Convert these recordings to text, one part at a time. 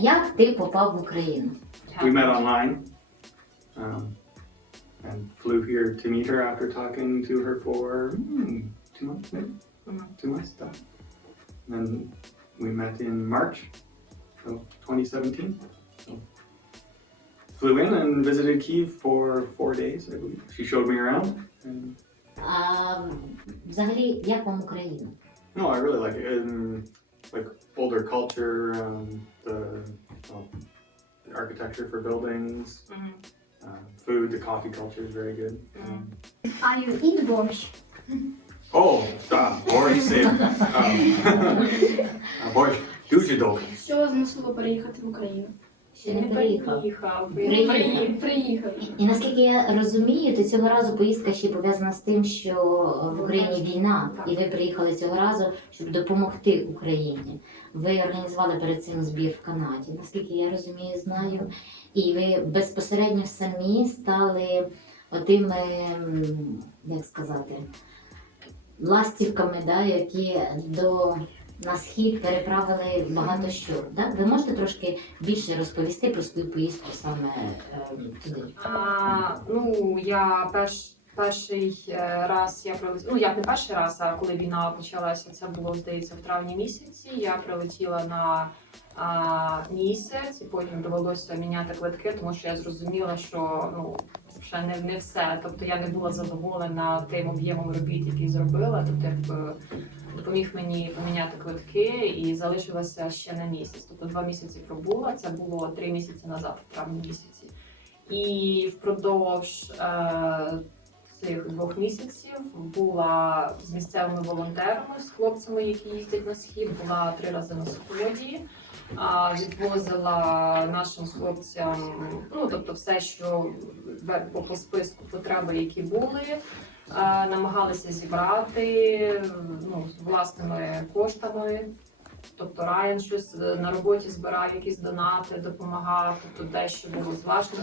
як ти попав в Україну? We met online um, and flew here to meet her after talking to her for hmm, two months, maybe? Mhm. Two months. Done. And then we met in March of 2017. So flew in and visited Kiev for four days, I believe. She showed me around. And А взагалі, як вам Україна? no, I really like it. Um, like older culture, um, the, well, the architecture for buildings, Мгм. Uh, food, the coffee culture is very good. Um, Are you in борщ? oh, stop. Boris said, um, uh, Boris, дуже добре. Що змусило переїхати в Україну? Ще не приїхав. Приїхав. Приїхав. Приїхав. І наскільки я розумію, то цього разу поїздка ще пов'язана з тим, що в Україні війна, і ви приїхали цього разу, щоб допомогти Україні. Ви організували перед цим збір в Канаді, наскільки я розумію, знаю. І ви безпосередньо самі стали отими, як сказати, ластівками, да, які до на схід переправили багато що. Да? Ви можете трошки більше розповісти про свою поїздку саме е, туди? А, ну, я перш, перший е, раз я прилетіла, ну як не перший раз, а коли війна почалася, це було, здається, в травні місяці. Я прилетіла на а, місяць, і потім довелося міняти квитки, тому що я зрозуміла, що ну ще не, не все. Тобто я не була задоволена тим об'ємом робіт, який зробила. Тобто, якби допоміг мені поміняти квитки і залишилася ще на місяць. Тобто два місяці пробула. Це було три місяці назад, в травні місяці. І впродовж е, цих двох місяців була з місцевими волонтерами, з хлопцями, які їздять на схід, була три рази на сході. Відвозила нашим хлопцям, ну тобто все, що по, списку потреби, які були, намагалися зібрати ну, власними коштами. Тобто Райан щось е, на роботі збирав якісь донати, допомагав, тобто дещо було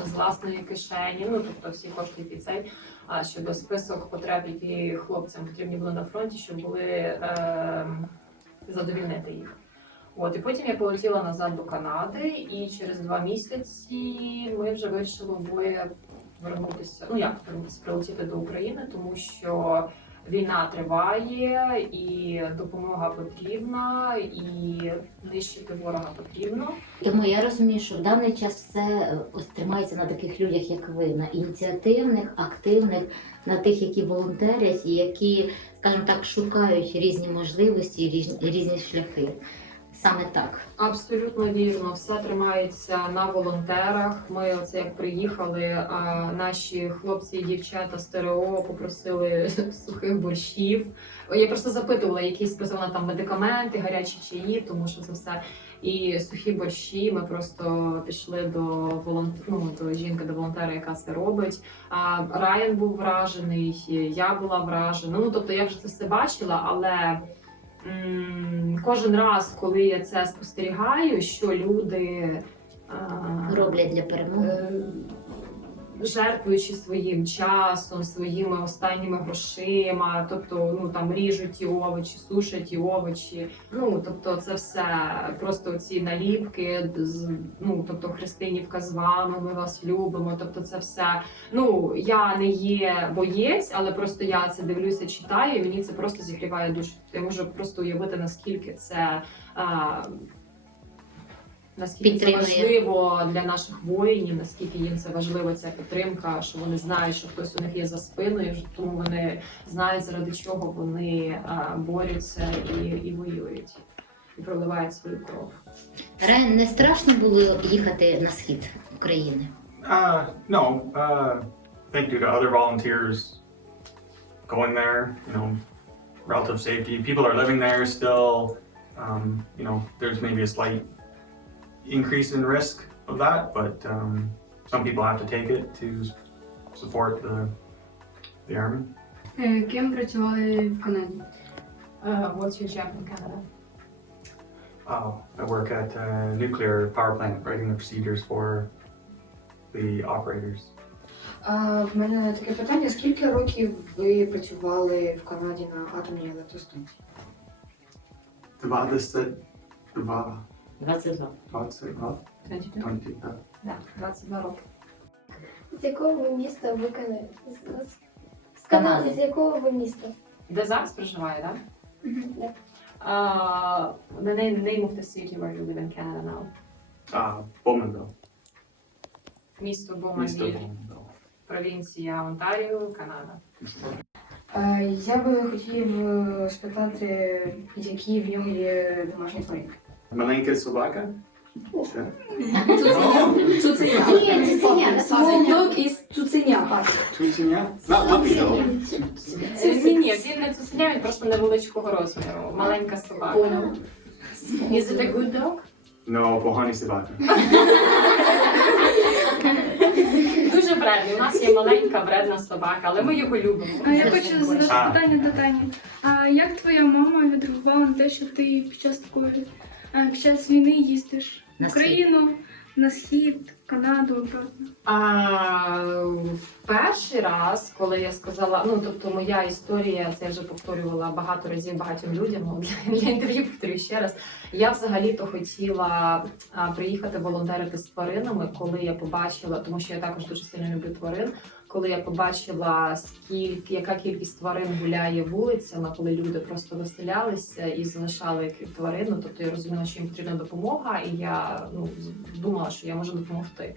з власної, кишені. Ну тобто всі кошти, які цей, щоб список потреб, які хлопцям потрібні були на фронті, щоб були е, задовільнити їх. От і потім я полетіла назад до Канади, і через два місяці ми вже вирішили обоє вернутися. Ну як вернутися, прилетіти до України, тому що війна триває, і допомога потрібна, і нищити ворога потрібно. Тому я розумію, що в даний час все е, ось тримається на таких людях, як ви, на ініціативних, активних, на тих, які волонтерять і які, скажімо так, шукають різні можливості, різні, різні шляхи. Саме так. Абсолютно вірно, все тримається на волонтерах. Ми оце як приїхали, а наші хлопці і дівчата з ТРО попросили сухих борщів. Я просто запитувала, які списувала там медикаменти, гарячі чаї, тому що це все. І сухі борщі. Ми просто пішли до волонтера, ну, до жінки, до волонтера, яка це робить. А Райан був вражений, я була вражена. Ну тобто я вже це все бачила, але. Кожен раз, коли я це спостерігаю, що люди Роблять для перемоги. Жертвуючи своїм часом, своїми останніми грошима, тобто ну там ріжуть ті овочі, сушать ті овочі. Ну тобто, це все просто ці наліпки, ну тобто Христинівка з вами, ми вас любимо. Тобто, це все. Ну я не є боєць, але просто я це дивлюся, читаю, і мені це просто зігріває душу. Я можу просто уявити наскільки це. А, Наскільки це важливо для наших воїнів, наскільки їм це важлива ця підтримка, що вони знають, що хтось у них є за спиною, тому вони знають, заради чого вони борються і, і воюють, і проливають свою кров. Райан, не страшно було їхати на схід України? Uh, no, uh, thank you to other volunteers going there, you know, relative safety. People are living there still. Um, you know, there's maybe a slight increase in risk of that, but um, some people have to take it to s- support the, the army. Е, Ким працювали в Канаді? Uh, what's your job in Canada? Oh, I work at a nuclear power plant, writing the procedures for the operators. А, в мене таке питання: скільки років ви працювали в Канаді на атомній електростанції? Два десять, два, 22. 22, 22. 20, так. Да, 22 роки. З якого ви міста ви Канади? З, з, з Канади. З якого ви міста? Де зараз проживає, так? Да. Uh, the name, name of the city where you live in Canada now. Uh, Bowmanville. Місто Bowmanville. провінція Онтаріо, Канада. Е, Я би хотів е, спитати, які в нього є домашні тваринки. Маленька собака? Це? Цуценя. Ні, цуценя. Смолдок із цуценя. Чученя? Not puppy though. Ні, він не цуценя, він просто невеличкого розміру. Маленька собака. Is it a good dog? No, погані собака. Дуже вредний. У нас є маленька вредна собака, але ми його любимо. А я хочу задати питання до Тані. А як твоя мама відреагувала на те, що ти під час такої а, під час війни їздиш в На Україну, на схід, Канаду, обратно? А, в перший раз, коли я сказала, ну тобто моя історія, це я вже повторювала багато разів багатьом людям. Для, для інтерв'ю повторюю ще раз. Я взагалі-то хотіла а, приїхати волонтерити з тваринами, коли я побачила, тому що я також дуже сильно люблю тварин. Коли я побачила, скільки яка кількість тварин гуляє вулицями, коли люди просто виселялися і залишали тварин, ну, тобто я розуміла, що їм потрібна допомога, і я ну думала, що я можу допомогти.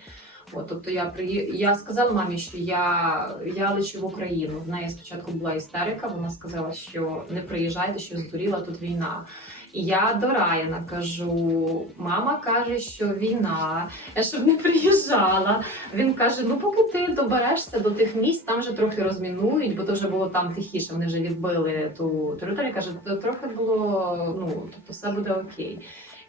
От, тобто я приї... я сказала мамі, що я, я лечу в Україну. В неї спочатку була істерика. Вона сказала, що не приїжджайте, що здуріла тут війна. І я до Райана кажу: мама каже, що війна, я щоб не приїжджала. Він каже: ну поки ти доберешся до тих місць, там вже трохи розмінують, бо то вже було там тихіше. Вони вже відбили ту територію. Каже, то трохи було ну тобто все буде окей.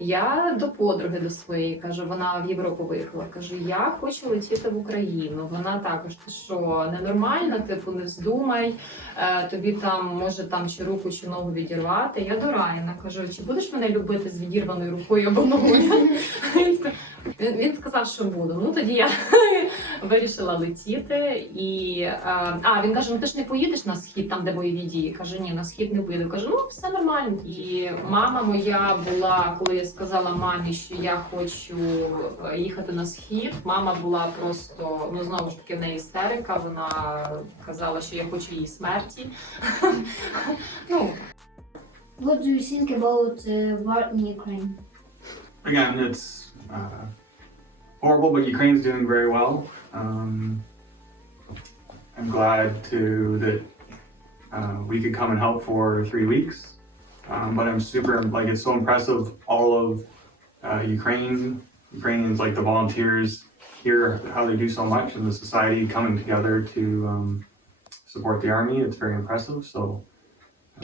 Я до подруги до своєї кажу, вона в Європу виїхала. Кажу, я хочу летіти в Україну. Вона також ти що ненормально, типу, не вздумай, е, тобі там може там чи руку, чи ногу відірвати. Я до Райана кажу, чи будеш мене любити з відірваною рукою або ногою? Він Він, він сказав, що буду. Ну тоді я вирішила летіти. І е, а він каже: ну ти ж не поїдеш на схід, там де бойові дії. Кажу, ні, на схід не поїду. Кажу, ну все нормально. І мама моя була, коли я сказала мамі, що я хочу е, їхати на схід. Мама була просто ну знову ж таки в неї істерика. Вона казала, що я хочу її смерті. ну What do you think about uh, war in Ukraine? Again, it's uh, horrible, but Ukraine's doing very well. Um, I'm glad to that uh, we could come and help for three weeks. Um, but I'm super like it's so impressive. All of uh, Ukraine, Ukrainians, like the volunteers here, how they do so much, and the society coming together to um, support the army. It's very impressive. So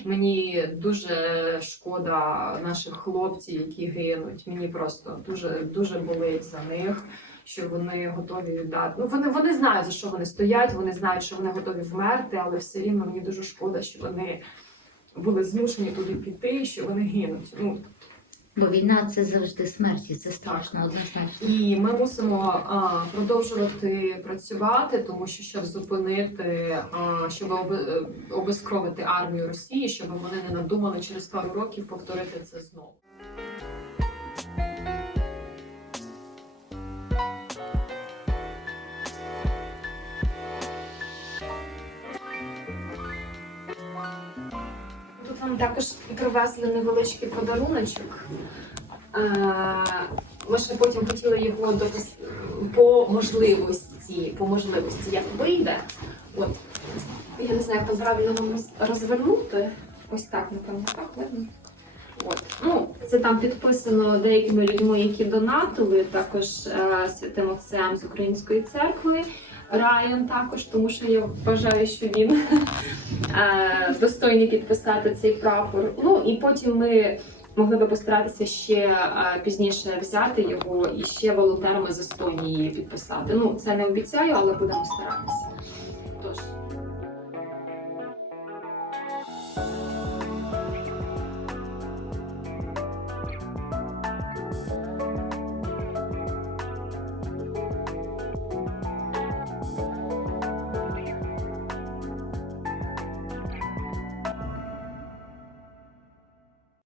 Мені дуже шкода наших хлопців, які гинуть. Мені просто дуже дуже болить за них, що вони готові віддати. Ну вони вони знають за що вони стоять. Вони знають, що вони готові вмерти, але все рівно мені дуже шкода, що вони були змушені туди піти, що вони гинуть. Ну Бо війна це завжди смерті, це страшно однозначно. і ми мусимо а, продовжувати працювати, тому що щоб зупинити, а, щоб об, е, обезкровити армію Росії, щоб вони не надумали через пару років повторити це знову. Також привезли невеличкий подаруночок. Е, ще потім хотіли його допис... по можливості, по можливості, як вийде. От. Я не знаю, як там правильно вам розвернути. Ось так, напевно, так видно. От. Ну, це там підписано деякими людьми, які донатили, також е, святим отцем з Української церкви. Райан також, тому що я вважаю, що він е, достойний підписати цей прапор. Ну і потім ми могли би постаратися ще е, пізніше взяти його і ще волонтерами з Естонії підписати. Ну це не обіцяю, але будемо старатися.